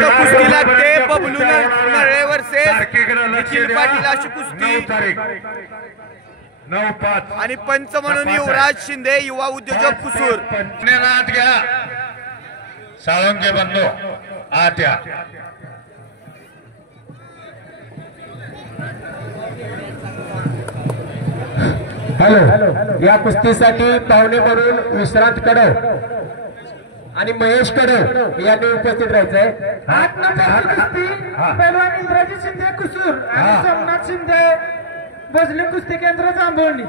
कुस्ती लागते बबलू नळे वर्सेस निखिल पाटील अशी कुस्ती 9-5 आणि पंच म्हणून युवराज शिंदे युवा उद्योजक कुसूर. आत घ्या साळुंके बंधू आत या. हॅलो, या कुस्तीसाठी पाहुणे म्हणून विश्रांत कडव आणि महेश कडव यांनी उपस्थित राहायचंय. 8 नंबर कुस्ती पैलवान इंद्रजित शिंदे कुसूर आणि सोमनाथ शिंदे भोसले कुस्ती केंद्र जांभोळणी.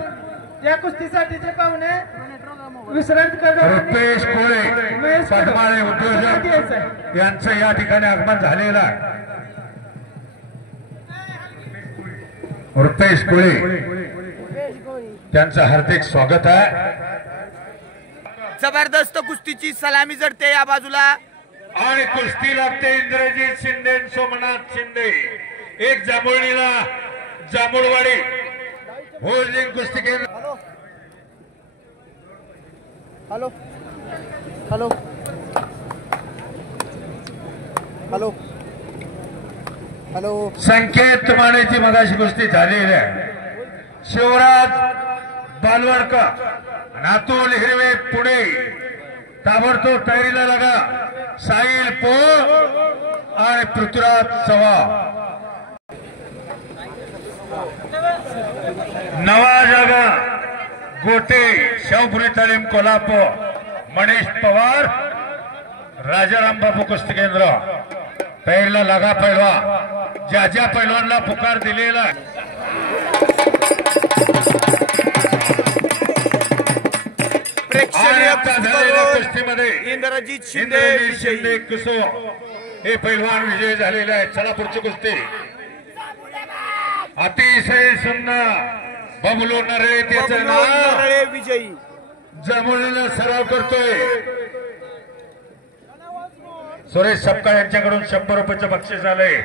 या कुस्तीसाठीचे पाहुणे विश्रांत कडव रुपेश कोळे पद्माळे उद्योजक यांचं या ठिकाणी आगमन झालेलं आहे. रुपेश कोळे त्यांचं हार्दिक स्वागत आहे. जबरदस्त कुस्तीची सलामी जडते या बाजूला आणि कुस्ती लागते इंद्रजित शिंदे सोमनाथ शिंदे. एक जांभुळणीला जांभुळवाडी होल्डिंग कुस्ती केंद्र. हॅलो हॅलो हॅलो हॅलो संकेत मानेची मगाशी कुस्ती झालेली आहे. शिवराज बालवडकर नातुल हिरवे पुणे ताबडतोब तयारीला लागा. साहिल पो आणि पृथ्वीराज चव्हाण. नवा जागा गोटे शाहपुरी तालीम कोल्हापूर मनीष पवार राजाराम बापू कुस्ती केंद्र तयारीला लागा. पैलवा ज्या ज्या पैलवानला पुकार दिलेला कुस्तीमध्ये इंद्रजित शिंदे कुसो हे पैलवान विजयी झालेले आहेत. चला पुढची कुस्ती अतिशय सुंदर बबलू नरे त्याचं नाव विजयी जमुनीला सराव करतोय. सुरेश सपकाळ यांच्याकडून 100 रुपयाचं बक्षीस आलंय.